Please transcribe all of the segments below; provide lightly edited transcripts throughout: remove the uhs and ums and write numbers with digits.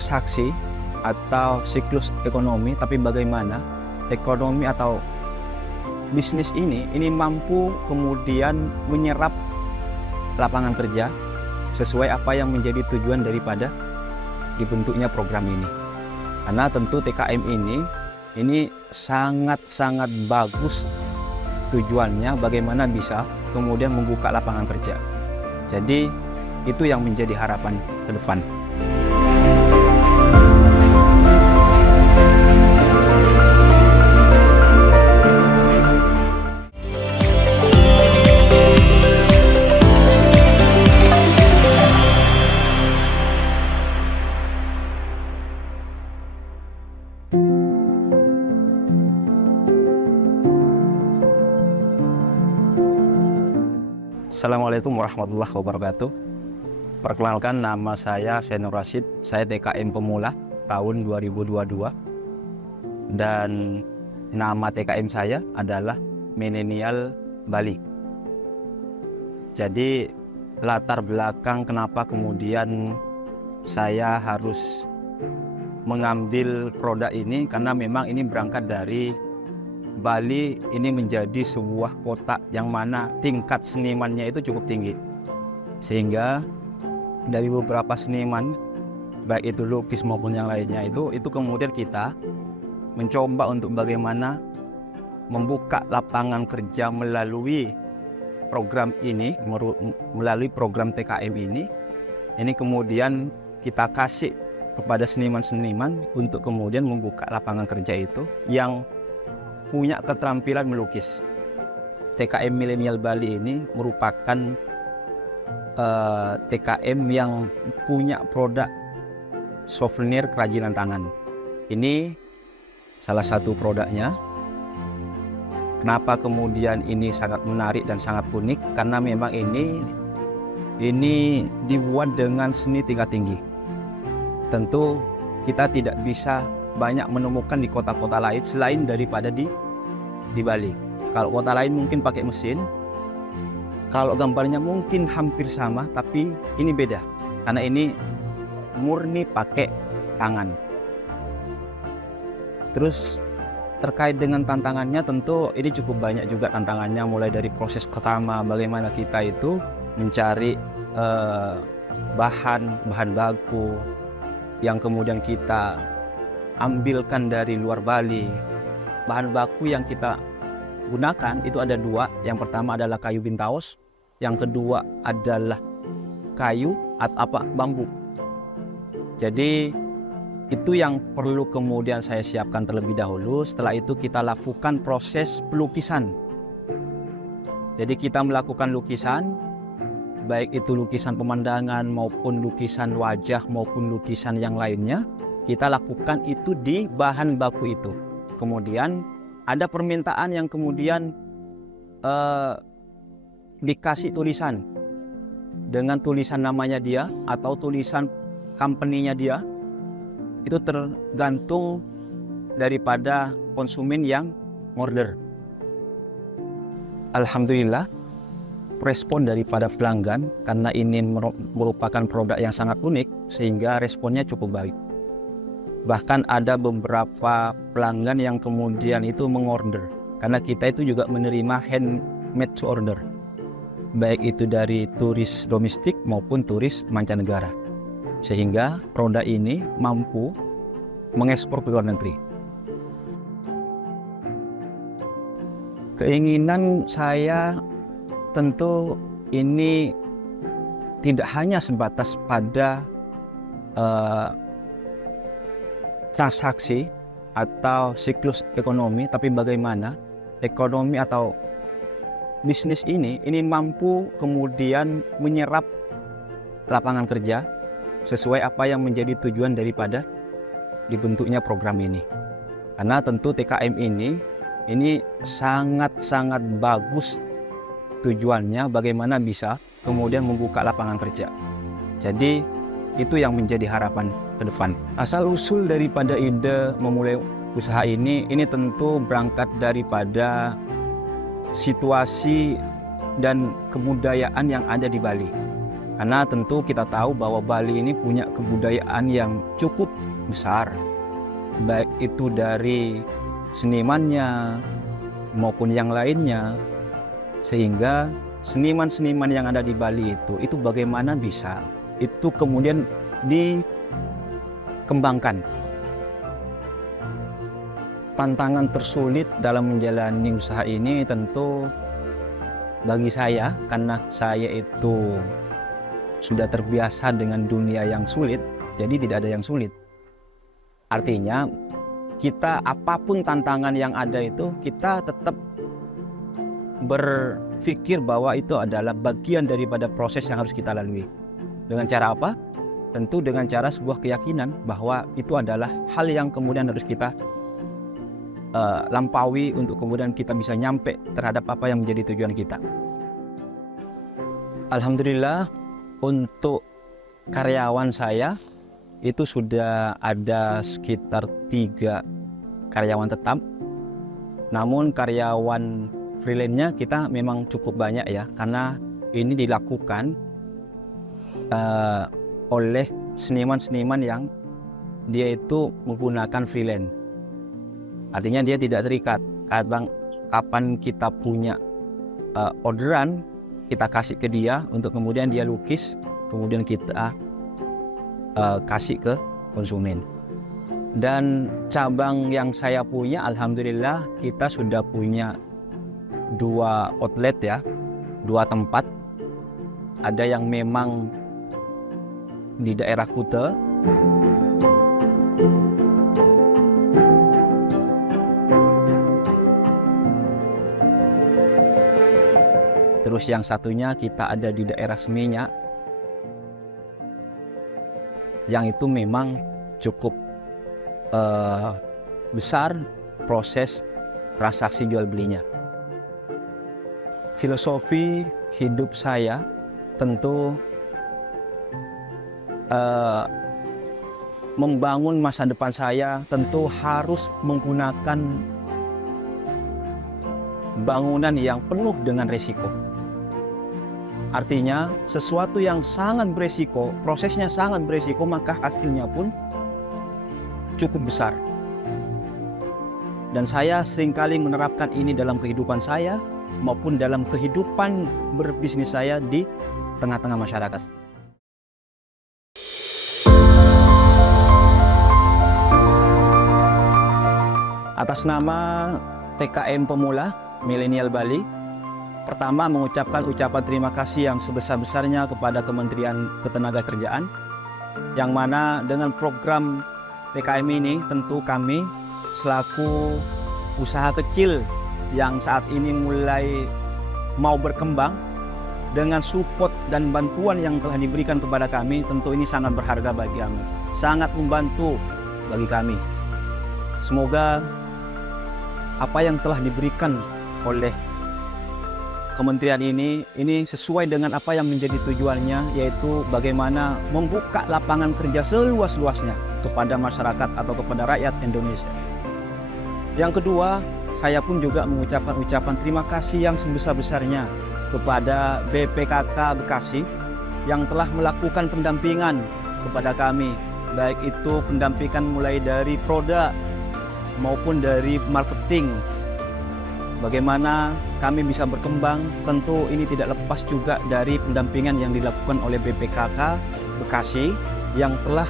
transaksi atau siklus ekonomi, tapi bagaimana ekonomi atau bisnis ini mampu kemudian menyerap lapangan kerja sesuai apa yang menjadi tujuan daripada dibentuknya program ini. Karena tentu TKM ini sangat-sangat bagus tujuannya, bagaimana bisa kemudian membuka lapangan kerja. Jadi itu yang menjadi harapan ke depan. Assalamualaikum warahmatullahi wabarakatuh. Perkenalkan, nama saya Syainur Rasyid. Saya TKM pemula tahun 2022. Dan nama TKM saya adalah Milenial Bali. Jadi latar belakang kenapa kemudian saya harus mengambil produk ini, karena memang ini berangkat dari Bali ini menjadi sebuah kota yang mana tingkat senimannya itu cukup tinggi. Sehingga dari beberapa seniman, baik itu lukis maupun yang lainnya, itu kemudian kita mencoba untuk bagaimana membuka lapangan kerja melalui program ini, melalui program TKM ini. Ini kemudian kita kasih kepada seniman-seniman untuk kemudian membuka lapangan kerja itu yang punya keterampilan melukis. TKM Milenial Bali ini merupakan TKM yang punya produk souvenir kerajinan tangan. Ini salah satu produknya. Kenapa kemudian ini sangat menarik dan sangat unik? Karena memang ini dibuat dengan seni tingkat tinggi. Tentu kita tidak bisa banyak menemukan di kota-kota lain selain daripada di Bali. Kalau kota lain mungkin pakai mesin, kalau gambarnya mungkin hampir sama, tapi ini beda karena ini murni pakai tangan. Terus terkait dengan tantangannya, tentu ini cukup banyak juga tantangannya, mulai dari proses pertama bagaimana kita itu mencari bahan baku yang kemudian kita ambilkan dari luar Bali. Bahan baku yang kita gunakan itu ada dua. Yang pertama adalah kayu bintaos, yang kedua adalah kayu atau bambu. Jadi itu yang perlu kemudian saya siapkan terlebih dahulu. Setelah itu kita lakukan proses pelukisan. Jadi kita melakukan lukisan, baik itu lukisan pemandangan maupun lukisan wajah maupun lukisan yang lainnya, kita lakukan itu di bahan baku itu. Kemudian ada permintaan yang kemudian dikasih tulisan dengan tulisan namanya dia atau tulisan company-nya dia. Itu tergantung daripada konsumen yang order. Alhamdulillah, respon daripada pelanggan karena ini merupakan produk yang sangat unik sehingga responnya cukup baik. Bahkan ada beberapa pelanggan yang kemudian itu mengorder, karena kita itu juga menerima handmade to order, baik itu dari turis domestik maupun turis mancanegara, sehingga produk ini mampu mengekspor ke luar negeri. Keinginan saya tentu ini tidak hanya sebatas pada transaksi atau siklus ekonomi, tapi bagaimana ekonomi atau bisnis ini mampu kemudian menyerap lapangan kerja sesuai apa yang menjadi tujuan daripada dibentuknya program ini. Karena tentu TKM ini sangat-sangat bagus tujuannya, bagaimana bisa kemudian membuka lapangan kerja. Jadi itu yang menjadi harapan ke depan. Asal-usul daripada ide memulai usaha ini tentu berangkat daripada situasi dan kebudayaan yang ada di Bali. Karena tentu kita tahu bahwa Bali ini punya kebudayaan yang cukup besar, baik itu dari senimannya maupun yang lainnya, sehingga seniman-seniman yang ada di Bali itu bagaimana bisa itu kemudian dikembangkan. Tantangan tersulit dalam menjalani usaha ini tentu bagi saya, karena saya itu sudah terbiasa dengan dunia yang sulit, jadi tidak ada yang sulit. Artinya kita apapun tantangan yang ada itu, kita tetap berpikir bahwa itu adalah bagian daripada proses yang harus kita lalui. Dengan cara apa? Tentu dengan cara sebuah keyakinan bahwa itu adalah hal yang kemudian harus kita lampaui untuk kemudian kita bisa nyampe terhadap apa yang menjadi tujuan kita. Alhamdulillah, untuk karyawan saya itu sudah ada sekitar 3 karyawan tetap. Namun karyawan freelance-nya kita memang cukup banyak ya, karena ini dilakukan oleh seniman-seniman yang dia itu menggunakan freelance. Artinya dia tidak terikat. Kapan kita punya orderan, kita kasih ke dia untuk kemudian dia lukis, kemudian kita kasih ke konsumen. Dan cabang yang saya punya, alhamdulillah kita sudah punya 2 outlet ya, 2 tempat. Ada yang memang di daerah Kuta, terus yang satunya kita ada di daerah Seminyak, yang itu memang cukup besar proses transaksi jual belinya. Filosofi hidup saya tentu membangun masa depan saya tentu harus menggunakan bangunan yang penuh dengan resiko. Artinya sesuatu yang sangat beresiko, prosesnya sangat beresiko, maka hasilnya pun cukup besar. Dan saya seringkali menerapkan ini dalam kehidupan saya maupun dalam kehidupan berbisnis saya di tengah-tengah masyarakat. Atas nama TKM Pemula Milenial Bali, pertama mengucapkan ucapan terima kasih yang sebesar-besarnya kepada Kementerian Ketenagakerjaan, yang mana dengan program TKM ini tentu kami selaku usaha kecil yang saat ini mulai mau berkembang, dengan support dan bantuan yang telah diberikan kepada kami, tentu ini sangat berharga bagi kami, sangat membantu bagi kami. Semoga apa yang telah diberikan oleh kementerian ini sesuai dengan apa yang menjadi tujuannya, yaitu bagaimana membuka lapangan kerja seluas-luasnya kepada masyarakat atau kepada rakyat Indonesia. Yang kedua, saya pun juga mengucapkan ucapan terima kasih yang sebesar-besarnya kepada BPKK Bekasi yang telah melakukan pendampingan kepada kami, baik itu pendampingan mulai dari produk maupun dari marketing. Bagaimana kami bisa berkembang, tentu ini tidak lepas juga dari pendampingan yang dilakukan oleh BPKK Bekasi yang telah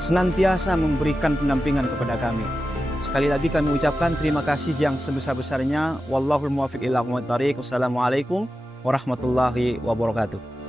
senantiasa memberikan pendampingan kepada kami. Sekali lagi kami ucapkan terima kasih yang sebesar-besarnya. Wallahul muwaffiq ila aqwamit thariq. Wassalamualaikum warahmatullahi wabarakatuh.